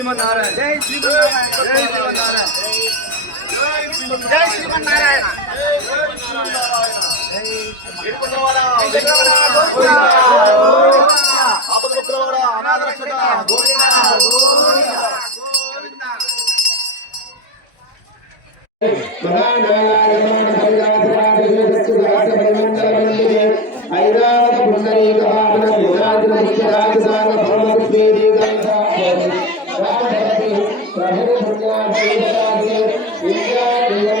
శ్రీమన్నారాయణ జై శ్రీమన్నారాయణ జై శ్రీమన్నారాయణ జై శ్రీమన్నారాయణ జై भवति सर्वे भक्त्या देवता देव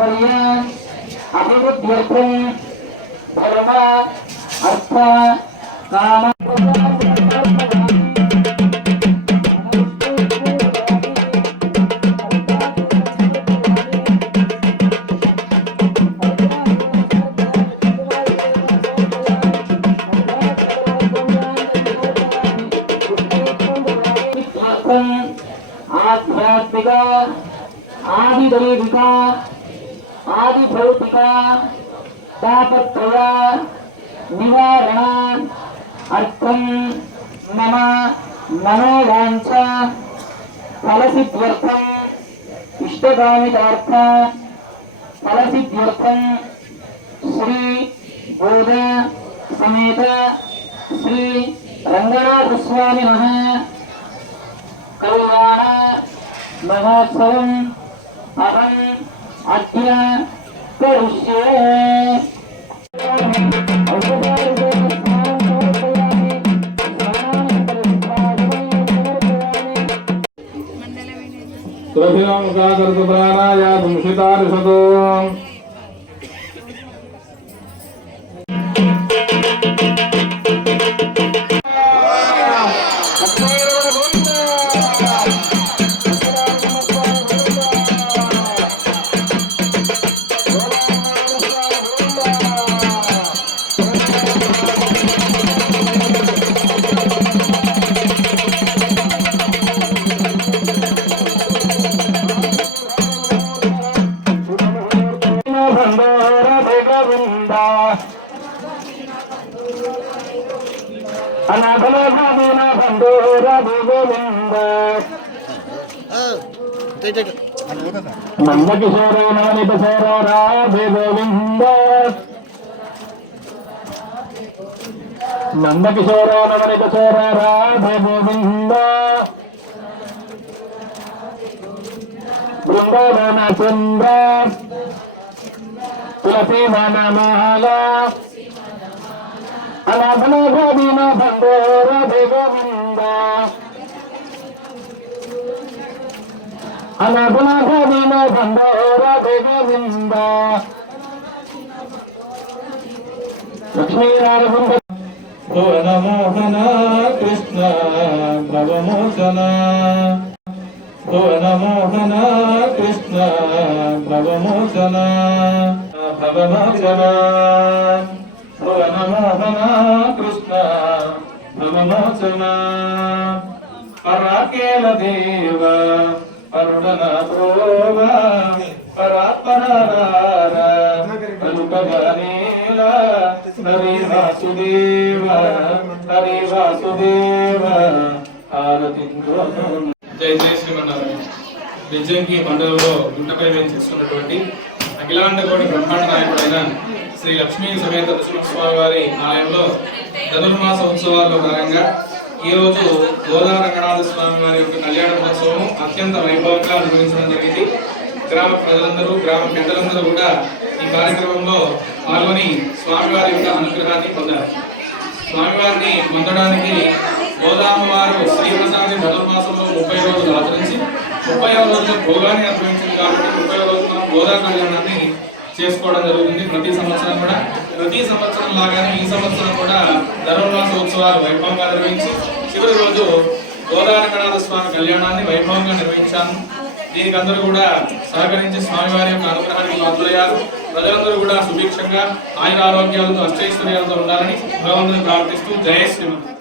ऐश्वर्य अभिवृद्ध्यर्थे धर्म अर्थ काम। आध्यात्मिक आदिदैविका ఆది భౌతిక తాపత్రయ నివారణ అర్థం మమ మనోవాంఛ ఫలసిద్ధ్యర్థం ఇష్టకామితార్థ ఫలసిద్ధ్యర్థం శ్రీ బోధ సమేత శ్రీ రంగనాథ స్వామి కళ్యాణ మహోత్సవం అహం అద్య కరిష్యే తులసినాం కాకరతు ప్రాణాయ దుంషితారిషతో అనాథలోకీన బంధూర గోవింద నందకిశోర నానికిశోర రాధే గోవింద నందకిశోర నవనికిశోర రాధే గోవింద బృందావన చంద్ర తులసీ వనమాల అనాథనాథీన బంధోర గోవింద అనాథనాథీన బంధోర గోవింద లక్ష్మీనారాయణ భువనమోహన కృష్ణ భవమోచన భువనమోహన కృష్ణ భవమోచన భవమోచన భువనమోహన కృష్ణ భవమోచన పరాకేల దేవ అరుణన ప్రోవ పరాత్పరార కలుకగనేల హరి వాసుదేవ హరి వాసుదేవ హారతిందో జై జయ శ్రీమన్నారాయణ విజయంకి మండలంలో గుంటపై వేయించేస్తున్నటువంటి అఖిలాండ కోటి బ్రహ్మాండ నాయకుడైన శ్రీ లక్ష్మీ సమేత నరసింహస్వామి వారి ఆలయంలో ధనుర్మాస ఉత్సవాల్లో భాగంగా ఈ రోజు గోదా రంగనాథ స్వామి వారి యొక్క కళ్యాణ మహోత్సవం అత్యంత వైభవంగా నిర్వహించడం జరిగింది. గ్రామ ప్రజలందరూ గ్రామ పెద్దలందరూ కూడా ఈ కార్యక్రమంలో పాల్గొని స్వామివారి యొక్క అనుగ్రహాన్ని పొందారు. స్వామివారిని పొందడానికి గోదామవారు శ్రీప్రసాది ధనుర్మాసంలో ముప్పై రోజులు ఆచరించి ముప్పై రోజులు భోగాన్ని అనుభవించింది కాబట్టి ముప్పై రోజులు గోదా కళ్యాణాన్ని చేసుకోవడం జరుగుతుంది ప్రతి సంవత్సరం కూడా. ప్రతి సంవత్సరం లాగానే ఈ సంవత్సరం కూడా ధనుర్మాసోత్సవాలు వైభవంగా నిర్వహించి చివరి రోజు గోదావరికనాథ స్వామి కళ్యాణాన్ని వైభవంగా నిర్వహించాము. దీనికి అందరూ కూడా సహకరించి స్వామివారి యొక్క అనుగ్రహానికి పాత్రయ్యారు ప్రజలందరూ కూడా సుభిక్షంగా ఆయన ఆరోగ్యాలతో అష్టైశ్వర్యాలతో ఉండాలని భగవంతుని ప్రార్థిస్తూ జయ శ్రీమతి